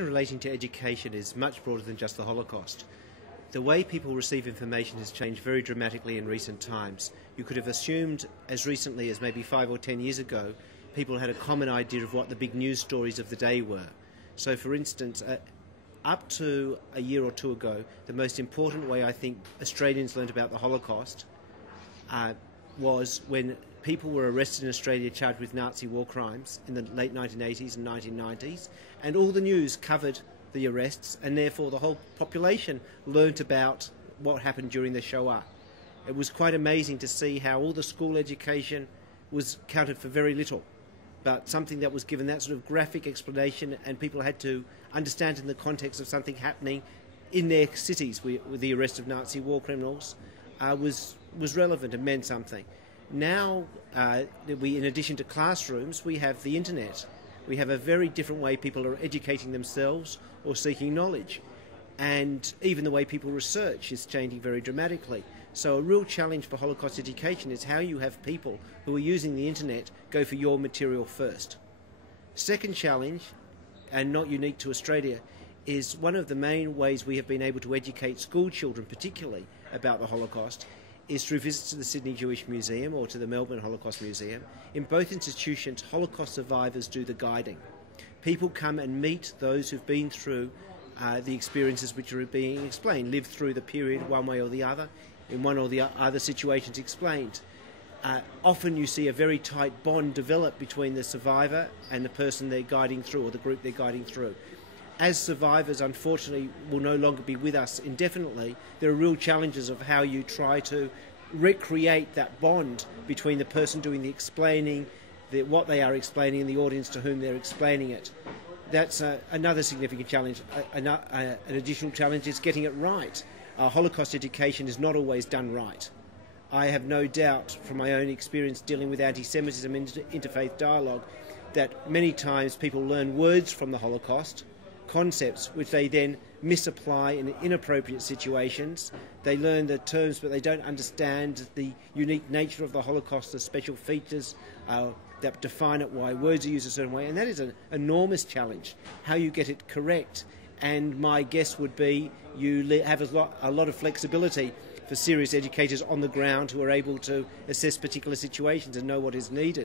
Relating to education is much broader than just the Holocaust. The way people receive information has changed very dramatically in recent times. You could have assumed as recently as maybe 5 or 10 years ago, people had a common idea of what the big news stories of the day were. So for instance, up to a year or two ago, the most important way I think Australians learned about the Holocaust was when people were arrested in Australia charged with Nazi war crimes in the late 1980s and 1990s, and all the news covered the arrests, and therefore the whole population learnt about what happened during the Shoah. It was quite amazing to see how all the school education was counted for very little, but something that was given that sort of graphic explanation, and people had to understand in the context of something happening in their cities with the arrest of Nazi war criminals was relevant and meant something. Now, in addition to classrooms, we have the internet. We have a very different way people are educating themselves or seeking knowledge. And even the way people research is changing very dramatically. So a real challenge for Holocaust education is how you have people who are using the internet go for your material first. Second challenge, and not unique to Australia, is one of the main ways we have been able to educate school children, particularly about the Holocaust, is through visits to the Sydney Jewish Museum or to the Melbourne Holocaust Museum. In both institutions, Holocaust survivors do the guiding. People come and meet those who've been through the experiences which are being explained, lived through the period one way or the other, in one or the other situations explained. Often you see a very tight bond develop between the survivor and the person they're guiding through, or the group they're guiding through. As survivors, unfortunately, will no longer be with us indefinitely, there are real challenges of how you try to recreate that bond between the person doing the explaining, what they are explaining, and the audience to whom they're explaining it. That's another significant challenge. An additional challenge is getting it right. Holocaust education is not always done right. I have no doubt from my own experience dealing with anti-Semitism and interfaith dialogue that many times people learn words from the Holocaust, concepts which they then misapply in inappropriate situations. They learn the terms but they don't understand the unique nature of the Holocaust, the special features that define it, why words are used a certain way, and that is an enormous challenge, how you get it correct. And my guess would be you have a lot of flexibility for serious educators on the ground who are able to assess particular situations and know what is needed.